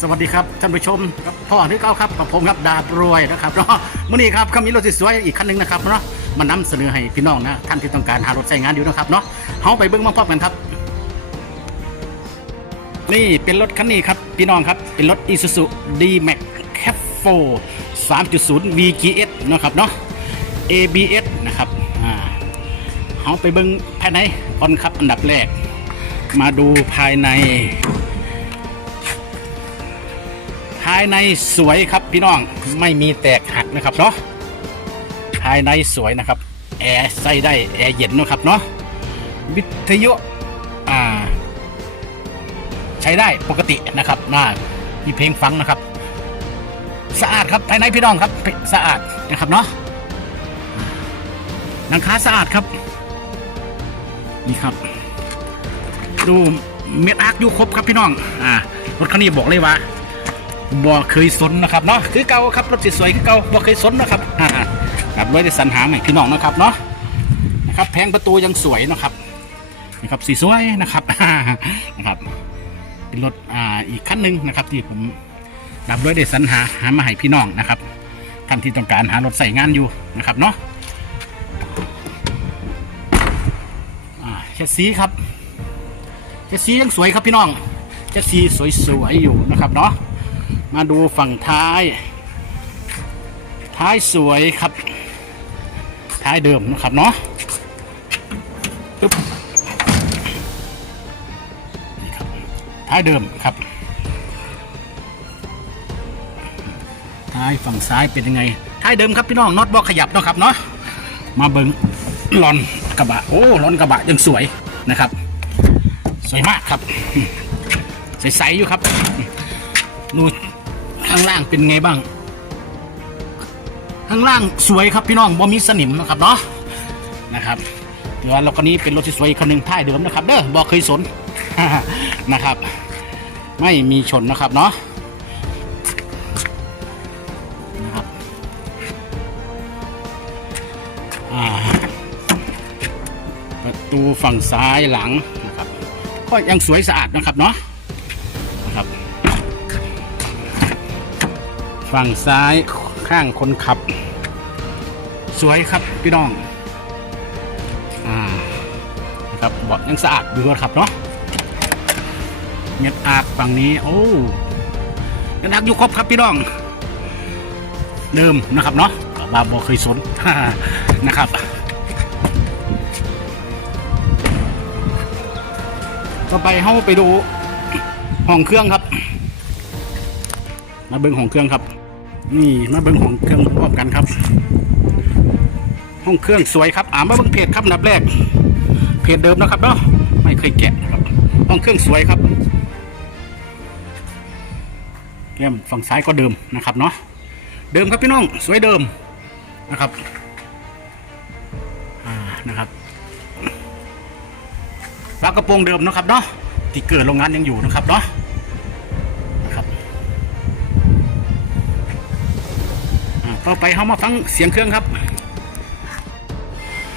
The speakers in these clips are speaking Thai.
สวัสดีครับท่านผู้ชมครับพ่อที่เก้าครับกับผมครับดาบรวยนะครับเนาะมื่อนี้ครับคำนี้รถสวยๆอีกคันหนึ่งนะครับเนาะมานำเสนอให้พี่น้องนะท่านที่ต้องการหารถใช้งานอยู่นะครับเนาะเฮาไปเบิ้งมาพร้อมกันครับ นี่เป็นรถคันนี้ครับพี่น้องครับเป็นรถ Isuzu D-Max Cap 4 3.0 VGS นะครับเนาะ ABS นะครับอ่าเฮาไปเบิ้งภายในก่อนครับอันดับแรก มาดูภายในายในสวยครับพี่น้องไม่มีแตกหักนะครับเนาะภายในสวยนะครับแอร์ใส่ได้แอร์เย็นนะครับเนาะวิทยุอ่าใช้ได้ปกตินะครับน่ามีเพลงฟังนะครับ สะอาดครับภายในพี่น้องครับสะอาดนะครับเนาะหนังคาสะอาดครับนี่ครับ ดูเม็ดอาร์คอยู่ครบครับพี่น้องอ่ารถคันนี้บอกเลยว่า บ่เคยสนนะครับเนาะคือเก่าครับรถสวยๆคือเก่าบ่เคยสนนะครับอ่าครับเลยได้สรรหาใหม่พี่น้องนะครับเนาะนะครับแพงประตูยังสวยนะครับนี่ครับสีสวยนะครับนะครับเป็นรถอ่าอีกคันหนึ่งนะครับ ที่ผมรับด้วยได้สรรหาหามาให้พี่น้องนะครับท่านที่ต้องการหารถใส่งานอยู่นะครับเนาะอ่าเชสซีครับเชสซียังสวยครับพี่น้องเชสซีสวยๆอยู่นะครับเนาะ มาดูฝั่งท้าย ท้ายสวยครับ ท้ายเดิมนะครับเนาะปึ๊บนี่ครับ ท้ายเดิมครับ ท้ายฝั่งซ้ายเป็นยังไง ท้ายเดิมครับพี่น้องน็อตบอกขยับเนาะครับเนาะ มาเบิงลอนกระบะ โอ้ลอนกระบะยังสวยนะครับ สวยมากครับ ใสๆอยู่ครับดู ข้างล่างเป็นไงบ้าง ข้างล่างสวยครับพี่น้องบ่มีสนิมนะครับเนาะนะครับเดี๋ยวรถคันนี้เป็นรถที่สวยอีกคันหนึ่งท้ายเดิมนะครับ เด้อบอเคยสนนะครับ ไม่มีชนนะครับเนาะนะครับประตูฝั่งซ้ายหลังนะครับ ก็ยังสวยสะอาดนะครับเนาะ ฝั่งซ้ายข้างคนขับ สวยครับพี่น้องอ่านะครับเบาะยังสะอาดดูครับเนาะเม็ดอาร์คฝั่งนี้โอ้เม็ดอาร์คอยู่ครบครับพี่น้อง เดิมนะครับเนาะบาบอเคยสนนะครับต่อไปเข้าไปดูห้องเครื่องครับ มาเบิ้งห้องเครื่องครับ นี่มาเบิ้งห้องเครื่องพร้อมกันครับ ห้องเครื่องสวยครับอ่ามาเบิ้งเพจครับนับแรก เพจเดิมนะครับเนาะไม่เคยแกะครับห้องเครื่องสวยครับแก้มฝั่งซ้ายก็เดิมนะครับเนาะเดิมครับพี่น้องสวยเดิมนะครับอ่านะครับฝากระโปรงเดิมนะครับเนาะที่เกิดโรงงานยังอยู่นะครับเนาะ ต่อไปเรามาฟังเสียงเครื่องครับ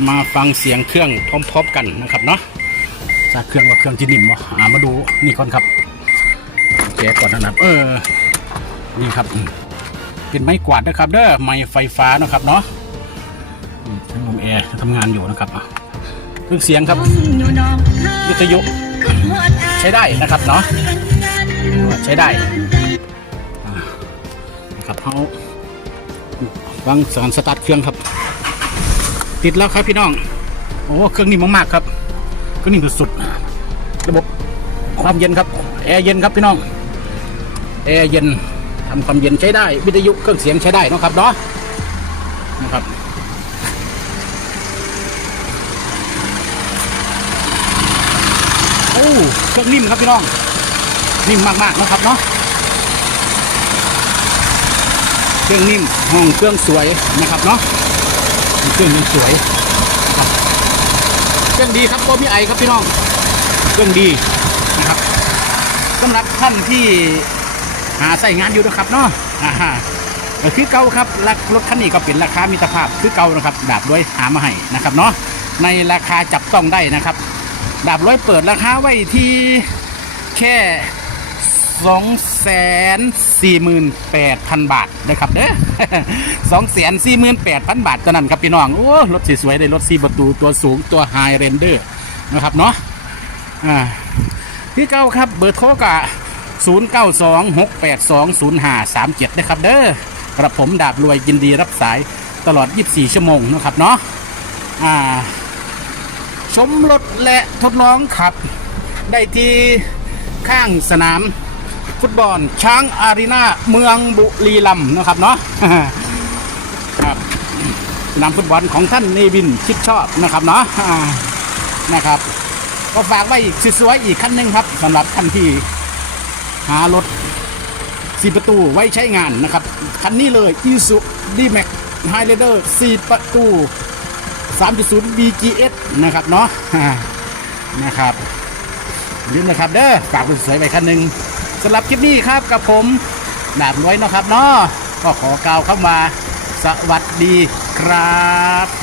มาฟังเสียงเครื่องพร้อมๆกันนะครับเนาะจากเครื่องว่าเครื่องที่นิ่มวะอ่ามาดูนี่ก่อนครับแกก่อนนะครับเออนี่ครับ เป็นไม้กวาดนะครับ เด้อไม้ไฟฟ้านะครับเนาะทั้งลมแอร์ทำงานอยู่นะครับเครื่องเสียงครับวิทยุใช้ได้นะครับเนาะใช้ได้นะครับเขา วางสารสตาร์ทเครื่องครับ ติดแล้วครับพี่น้อง โอ้เครื่องนิ่มมากๆครับเครื่องนิ่มสุดๆระบบความเย็นครับแอร์เย็นครับพี่น้องแอร์เย็นทำความเย็นใช้ได้ วิทยุเครื่องเสียงใช้ได้นะครับเนาะนะครับโอ้เครื่องนิ่มครับพี่น้องนิ่มมากๆนะครับเนาะ เครื่องนิ่มห้องเครื่องสวยนะครับเนาะเครื่องยังสวยเครื่องดีครับโบมีไอครับพี่น้องเครื่องดีนะครับสำหรับท่านที่หาใส่งานอยู่นะครับเนาะฮะคือเก่าครับรรถคันนี้ก็เป็นราคามิตรภาพคือเก่านะครับดาบด้วยหามาให้นะครับเนาะในราคาจับต้องได้นะครับ ดาบร้อยเปิดราคาไว้ที่แค่สองแสน สี่หมื่นแปดพันบาทนะครับเด้อสองแสนสี่หมื่นแปดพันบาทเท่านั้นครับพี่น้อง โอ้ รถสวยๆเลยรถสี่ประตูตัวสูงตัวไฮเรนเดอร์นะครับเนาะอ่าที่เก้าครับเบอร์โทรกะ0 9 2 6 8 2 0 5 3 7นะครับเด้อกระผมดาบรวยยินดีรับสายตลอด 24 ชั่วโมงนะครับเนาะอ่าชมรถและทดลองขับ ได้ที่ข้างสนาม ฟุตบอล ช้างอารีนาเมืองบุรีรัมย์นะครับเนาะครับสนามฟุตบอลของท่านเนวินชิดชอบนะครับเนาะนะครับ ก็ฝากไว้อีกสวยๆอีกคันหนึ่งครับสำหรับท่านที่หารถสี่ประตูไว้ใช้งานนะครับ คันนี้เลย i s u d m a x Highlander 4ประตู 3.0 BGS นะครับเนาะนะครับ ยืมนะครับเด้อฝากเป็นสวยไปคันหนึ่ง สำหรับคลิปนี้ครับกับผมหนาบรวยนะครับเนาะก็ขอกล่าวเข้ามาสวัสดีครับ